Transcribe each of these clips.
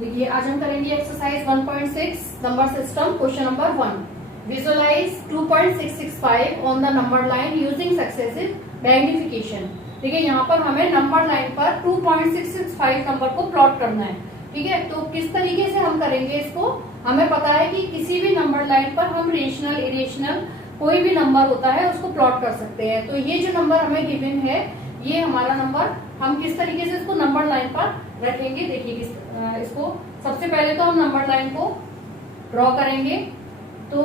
देखिए आज हम करेंगे exercise 1.6 number system question number 1। Visualise 2.665 on the number line using successive magnification. देखिए यहाँ पर हमें नंबर लाइन पर 2.665 नंबर को प्लॉट करना है। ठीक है, तो किस तरीके से हम करेंगे इसको, हमें पता है कि किसी भी नंबर लाइन पर हम रेशनल इरेशनल कोई भी नंबर होता है उसको प्लॉट कर सकते हैं। तो ये जो नंबर हमें गिवन है ये हमारा नंबर, हम किस तरीके से इसको नंबर लाइन पर रखेंगे। देखिए इसको सबसे पहले तो हम नंबर लाइन को ड्रॉ करेंगे। तो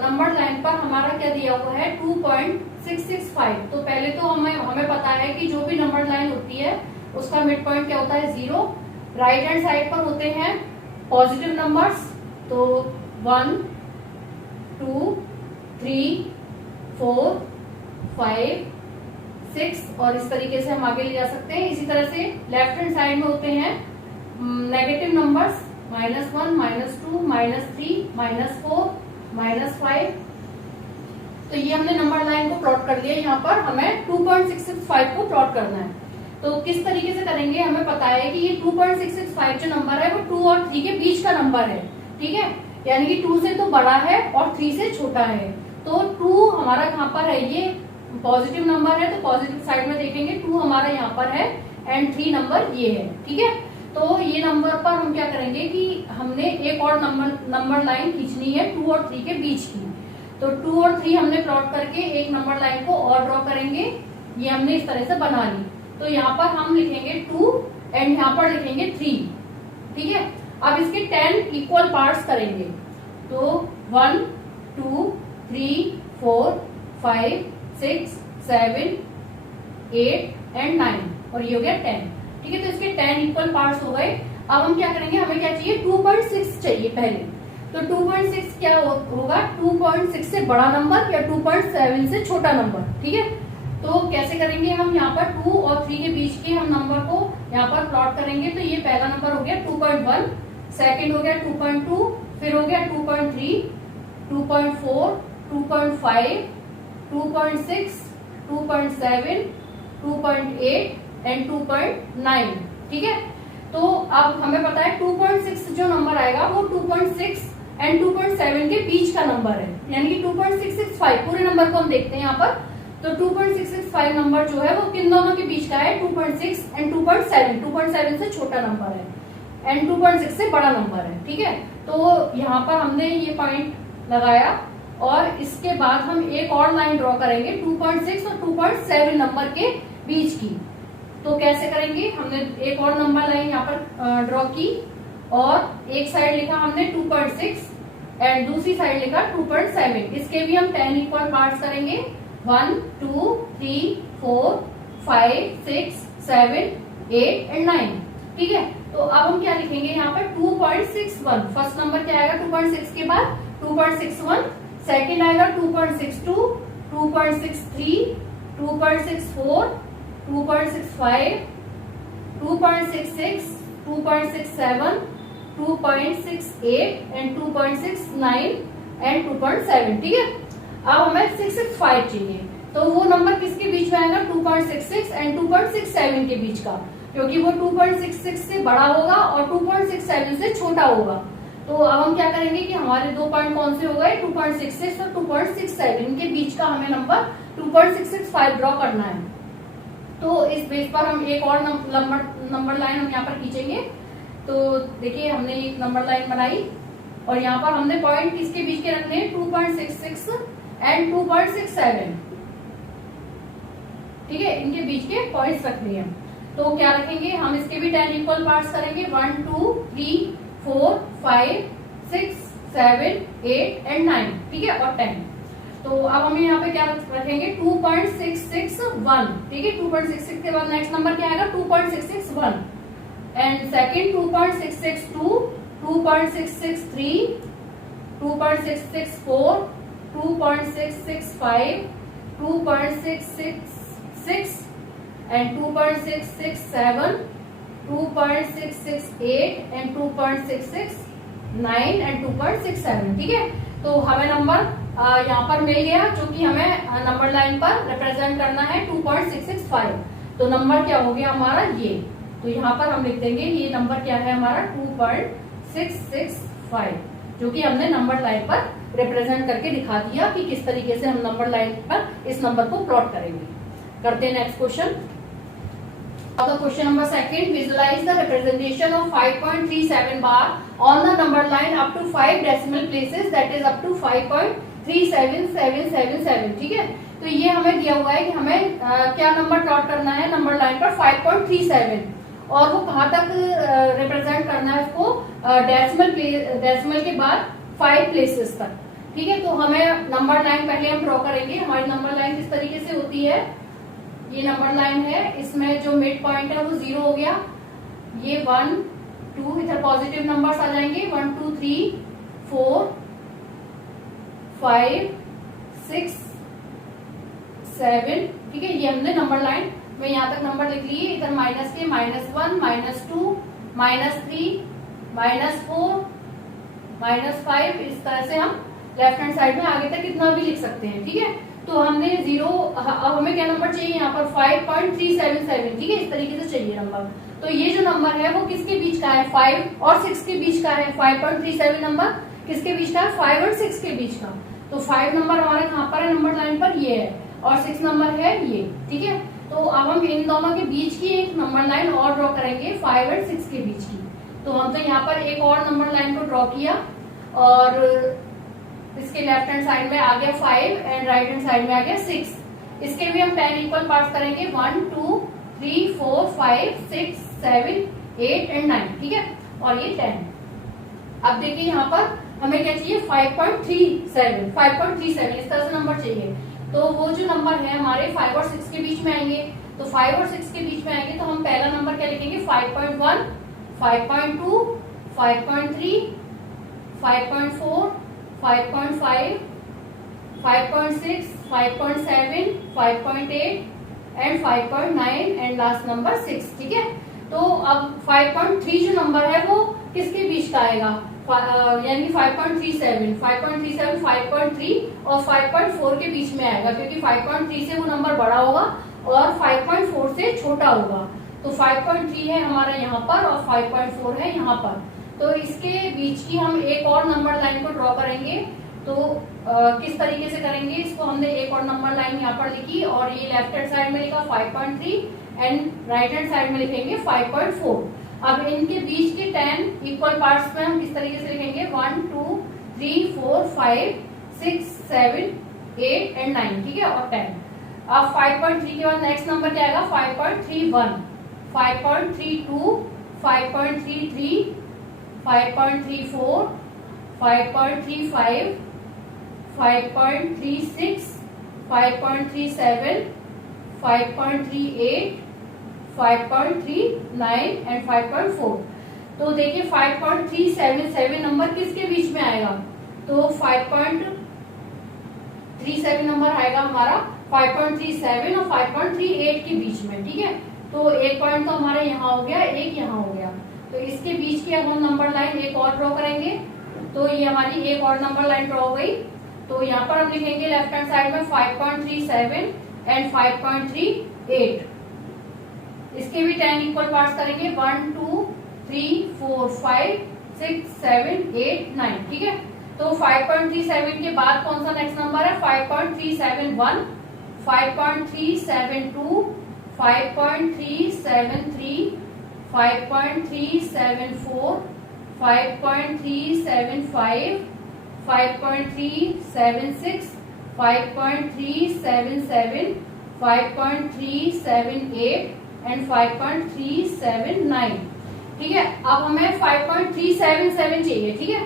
नंबर लाइन पर हमारा क्या दिया हुआ है 2.665। तो पहले तो हमें पता है कि जो भी नंबर लाइन होती है उसका मिड पॉइंट क्या होता है 0। राइट हैंड साइड पर होते हैं पॉजिटिव नंबर्स, तो 1 2 3 4 5 6 और इस तरीके से हम आगे ले जा सकते हैं। इसी तरह से लेफ्ट हैंड साइड में होते हैं नेगेटिव नंबर्स -1 -2 -3 -4 -5। तो ये हमने नंबर लाइन को प्लॉट कर लिया। यहाँ पर हमें 2.665 को प्लॉट करना है। तो किस तरीके से करेंगे, हमें पता है कि ये 2.665 जो नंबर है वो 2 और 3 के बीच का नंबर है। ठीक है, यानी कि 2 से तो बड़ा है और 3 से छोटा है। तो 2 हमारा कहाँ पर है, ये पॉजिटिव नंबर है तो पॉजिटिव साइड में देखेंगे 2 हमारा यहाँ पर है एंड 3 नंबर ये है। ठीक है, तो ये नंबर पर हम क्या करेंगे कि हमने एक और नंबर लाइन खींचनी है 2 और 3 के बीच की। तो 2 और 3 हमने प्लॉट करके एक नंबर लाइन को और ड्रॉ करेंगे। ये हमने इस तरह से बना ली। तो यहाँ पर हम लिखेंगे 2 एंड यहाँ पर लिखेंगे 3। ठीक है, अब इसके 10 इक्वल पार्ट्स करेंगे। तो 1 2 3 4 5 6 7 8 एंड 9 और ये हो गया 10। ठीक है, तो इसके 10 इक्वल पार्ट्स हो गए। अब हम क्या करेंगे, हमें क्या चाहिए 2.6 चाहिए पहले। तो 2.6 क्या होगा, 2.6 से बड़ा नंबर या 2.7 से छोटा नंबर। ठीक है, तो कैसे करेंगे हम, यहाँ पर 2 और 3 के बीच के हम नंबर को यहाँ पर प्लॉट करेंगे। तो ये पहला नंबर हो गया 2.1, सेकेंड हो गया 2.2, फिर हो गया 2.3 2.4 2.5 2.6 2.7 2.8 एंड 2.9। ठीक है, तो अब हमें पता है 2.6 जो नंबर आएगा वो 2.6 एंड 2.7 के बीच का नंबर है, यानी कि 2.665 पूरे नंबर को हम देखते हैं यहाँ पर। तो 2.665 नंबर जो है वो किन दोनों के बीच का है, 2.6 एंड 2.7। 2.7 से छोटा नंबर है एंड 2.6 से बड़ा नंबर है। ठीक है, तो यहाँ पर हमने ये पॉइंट लगाया और इसके बाद हम एक और लाइन ड्रॉ करेंगे 2.6 और 2.7 नंबर के बीच की। तो कैसे करेंगे, हमने एक और नंबर लाइन यहाँ पर ड्रॉ की और एक साइड लिखा हमने 2.6 एंड दूसरी साइड लिखा 2.7। इसके भी हम 10 इक्वल पार्ट्स करेंगे 1 2 3 4 5 6 7 8 एंड 9। ठीक है, तो अब हम क्या लिखेंगे यहाँ पर 2.61। फर्स्ट नंबर क्या आएगा 2.6 के बाद 2.61, सेकेंड आएगा 2.62 2.63 2.64 2.65 2.66 2.67 2.68 एंड 2.69 एंड 2.7। ठीक है, अब हमें 665 चाहिए। तो वो नंबर किसके बीच में आएगा, 2.66 एंड 2.67 के बीच का, क्योंकि वो 2.66 से बड़ा होगा और 2.67 से छोटा होगा। तो अब हम क्या करेंगे कि हमारे दो पॉइंट कौन से हो गए, 2.66 और 2.67 के बीच का हमें नंबर 2.665 ड्रॉ करना है। तो इस बेस पर हम एक और नंबर लाइन हम यहाँ पर खींचेंगे। तो देखिए हमने एक नंबर लाइन बनाई और यहाँ पर हमने पॉइंट किसके बीच के रखने हैं, 2.66 एंड 2.67। ठीक है, इनके बीच के पॉइंट्स रखने हैं। तो क्या रखेंगे हम, इसके भी 10 इक्वल पार्ट्स करेंगे 1 2 3 4 5 6 7 8 एंड 9। ठीक है, और 10। तो अब हमें यहाँ पे क्या रखेंगे 2.661। ठीक है, 2.66 के बाद नेक्स्ट नंबर क्या आएगा 2.661 and second 2.662 2.663 2.664 2.665 2.666 and 2.667 2.668 and 2.669 and 2.67। ठीक है, तो हमें नंबर यहाँ पर मिल गया जो कि हमें नंबर लाइन पर रिप्रेजेंट करना है 2.665। तो नंबर क्या हो गया हमारा ये। तो यहाँ पर हम लिख देंगे ये नंबर क्या है हमारा 2.665, जो कि हमने नंबर लाइन पर रिप्रेजेंट करके दिखा दिया कि किस तरीके से हम नंबर लाइन पर इस नंबर को प्लॉट करेंगे। करते हैं next question. Question number second, visualise the representation of 5.37 bar on the number line up to 5 decimal places, that is up to 5.37777। ठीक है, तो ये हमें दिया हुआ है कि हमें क्या नंबर प्लॉट करना है नंबर लाइन पर 5.37, और वो कहाँ तक रिप्रेजेंट करना है उसको डेसिमल के बाद 5 प्लेसेस तक। ठीक है, तो हमें नंबर लाइन पहले हम ड्रॉ करेंगे। हमारी नंबर लाइन किस तरीके से होती है, ये नंबर लाइन है, इसमें जो मिड पॉइंट है वो 0 हो गया, ये 1 2 इधर पॉजिटिव नंबर्स आ जाएंगे, 1 2 3 4 5 6 7। ठीक है, ये हमने नंबर लाइन में यहाँ तक नंबर लिख लिए, इधर माइनस के -1 -2 -3 -4 -5, इस तरह से हम लेफ्ट हैंड साइड में आगे तक कितना भी लिख सकते हैं। ठीक है, तो हमने 0, अब हमें क्या नंबर चाहिए यहाँ पर 5.377। ठीक है, इस तरीके से चाहिए नंबर। तो ये जो नंबर है वो किसके बीच का है, 5 और 6 के बीच का है। 5.37 नंबर किसके बीच का है, 5 और 6 के बीच का। तो 5 नंबर हमारे कहाँ पर है नंबर लाइन पर, ये है, और 6 नंबर है ये। ठीक है, तो अब हम इन दोनों के बीच की एक नंबर लाइन और ड्रॉ करेंगे 5 और 6 के बीच की। तो हम तो यहाँ पर एक और नंबर लाइन को ड्रॉ किया, और इसके लेफ्ट हैंड साइड में आ गया 5 एंड राइट हैंड साइड में आ गया 6। इसके भी हम 10 इक्वल पार्ट्स करेंगे, 1 2 3 4 5 6 7 8 एंड 9। ठीक है, और ये 10। अब देखिए यहाँ पर हमें क्या चाहिए, 5.37 इस तरह से नंबर चाहिए। तो वो जो नंबर है हमारे 5 और 6 के बीच में आएंगे, तो 5 और 6 के बीच में आएंगे तो हम पहला नंबर क्या लिखेंगे, 5.1 5.2 5.3 5.4 5.5 5.6 5.7 5.8 एंड 5.9 एंड लास्ट नंबर 6। ठीक है, तो अब 5.3 जो नंबर है वो किसके बीच का आएगा, यानी 5.37 5.3 और 5.4 के बीच में आएगा, क्योंकि 5.3 से वो नंबर बड़ा होगा और 5.4 से छोटा होगा। तो 5.3 है हमारा यहाँ पर और 5.4 है यहाँ पर। तो इसके बीच की हम एक और नंबर लाइन को ड्रॉ करेंगे। तो किस तरीके से करेंगे इसको, हमने एक और नंबर लाइन यहाँ पर लिखी, और ये लेफ्ट हैंड साइड में लिखा 5.3 एंड राइट हैंड साइड में लिखेंगे 5.4। अब इनके बीच के 10 इक्वल पार्ट्स में हम किस तरीके से लिखेंगे, 1 2 3 4 5 6 7 8 एंड 9। ठीक है, और 10। अब 5.3 के बाद नेक्स्ट नंबर क्या आएगा, 5.31 5.32 5.33 5.34 5.35 5.36 5.37 5.38 5.39 एंड 5.4। तो देखिए 5.377 नंबर किसके बीच में आएगा, तो 5.37 नंबर आएगा हमारा 5.37 और 5.38 के बीच में। ठीक है, तो एक पॉइंट तो हमारा यहाँ हो गया, एक यहाँ हो गया। तो इसके बीच की अब हम नंबर लाइन एक और ड्रॉ करेंगे। तो ये हमारी एक और नंबर लाइन ड्रॉ हो गई। तो यहाँ पर हम लिखेंगे लेफ्ट हैंड साइड में 5.37 एंड 5.38। इसके भी 10 इक्वल पार्ट्स करेंगे, 1 2 3 4 5 6 7 8 9। ठीक है, तो 5.37 के बाद कौन सा नेक्स्ट नंबर है, 5.371 5.372 5.373 5.374 5.375 5.376 5.377 5.378 एंड 5.379। ठीक है, अब हमें 5.377 चाहिए। ठीक है,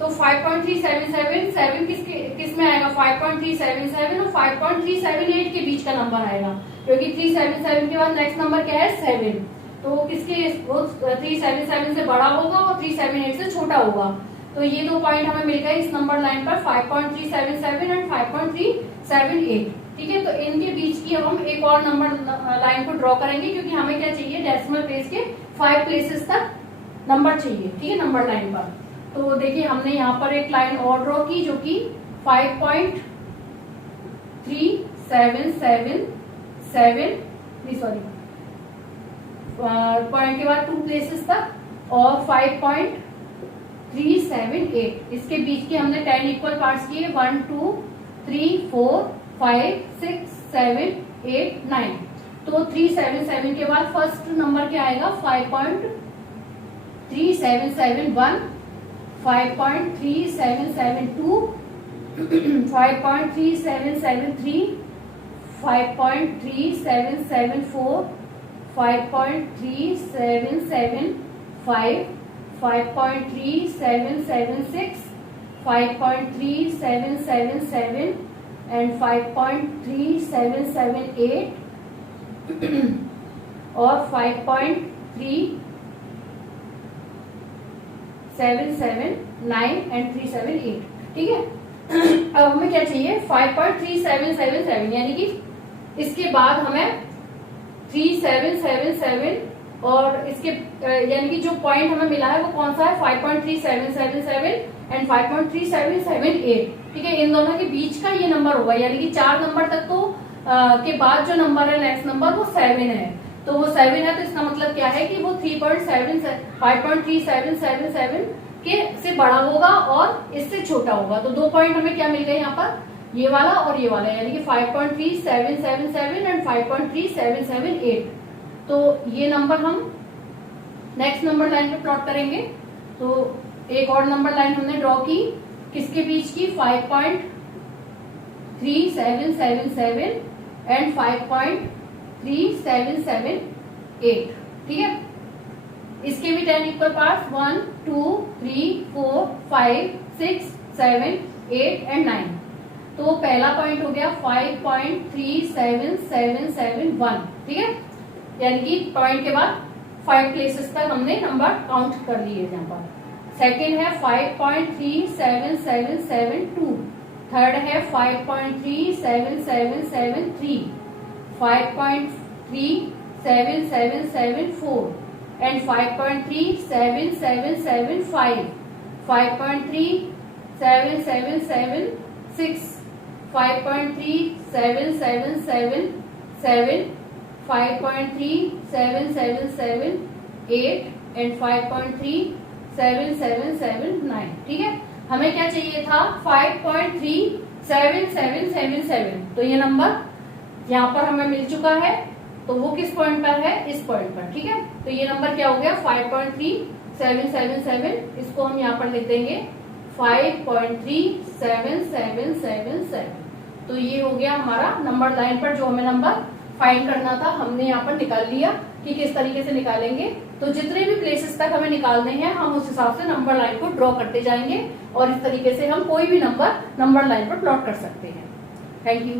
तो 5.377 किस में आएगा, 5.377 और 5.378 के बीच का नंबर आएगा, क्योंकि 377 के बाद नेक्स्ट नंबर क्या है, 7। तो किसके, वो 377 से बड़ा होगा और 378 से छोटा होगा। तो ये दो पॉइंट हमें मिल गए इस नंबर लाइन पर, 5.377 एंड 5.378। ठीक है, तो इनके बीच की अब हम एक और नंबर लाइन को ड्रॉ करेंगे, क्योंकि हमें क्या चाहिए, डेसिमल प्लेस के 5 प्लेसेस तक नंबर चाहिए। ठीक है, नंबर लाइन पर। तो देखिए हमने यहाँ पर एक लाइन और ड्रॉ की जो कि 5.377 5.377 पॉइंट के बाद 2 प्लेसेस तक, और 5.378 इसके बीच के हमने 10 इक्वल पार्ट्स किए, 1 2 3 4 5 6 7 8 9। तो 377 के बाद फर्स्ट नंबर क्या आएगा, 5.3771, 5.3772, 5.3773, 5.3774, 5.3775, 5.3776, 5.3777 and 5.3778 और 5.3779 and 378। ठीक है, अब हमें क्या चाहिए, 5.3777, यानी कि इसके बाद हमें 3777 और इसके यानी कि जो पॉइंट हमें मिला है वो कौन सा है, 5.3777 एंड 5.3778। ठीक है, इन दोनों के बीच का ये नंबर होगा, यानी कि 4 नंबर तक तो के बाद जो नंबर है नेक्स्ट नंबर वो 7 है। तो वो 7 है, तो इसका मतलब क्या है कि वो 5.3777 के से बड़ा होगा और इससे छोटा होगा। तो 2 पॉइंट हमें क्या मिल गए यहाँ पर, ये वाला और ये वाला, यानी कि 5.3777 एंड 5.3778। तो ये नंबर हम नेक्स्ट नंबर लाइन पे प्लॉट करेंगे। तो एक और नंबर लाइन हमने ड्रॉ की, किसके बीच की, 5.3777 एंड 5.3778। ठीक है, इसके भी 10 इक्वल पार्ट्स, 1 2 3 4 5 6 7 8 एंड 9। तो पहला पॉइंट हो गया 5.37771। ठीक है, यानी कि पॉइंट के बाद 5 प्लेसेस तक हमने नंबर काउंट कर लिए यहाँ पर। सेकेंड है 5.37772, थर्ड है 5.37773, 5.37774 एंड 5.37775, 5.37776, 5.37777, 5.37778 एंड 5.37779। ठीक है, हमें क्या चाहिए था, 5.37777। तो ये नंबर यहाँ पर हमें मिल चुका है, तो वो किस पॉइंट पर है, इस पॉइंट पर। ठीक है, तो ये नंबर क्या हो गया, 5.37777। इसको हम यहाँ पर लिख देंगे 5.37777। तो ये हो गया हमारा नंबर लाइन पर जो हमें नंबर फाइंड करना था, हमने यहाँ पर निकाल लिया कि किस तरीके से निकालेंगे। तो जितने भी प्लेसेस तक हमें निकालने हैं हम उस हिसाब से नंबर लाइन को ड्रॉ करते जाएंगे और इस तरीके से हम कोई भी नंबर लाइन पर प्लॉट कर सकते हैं। Thank you.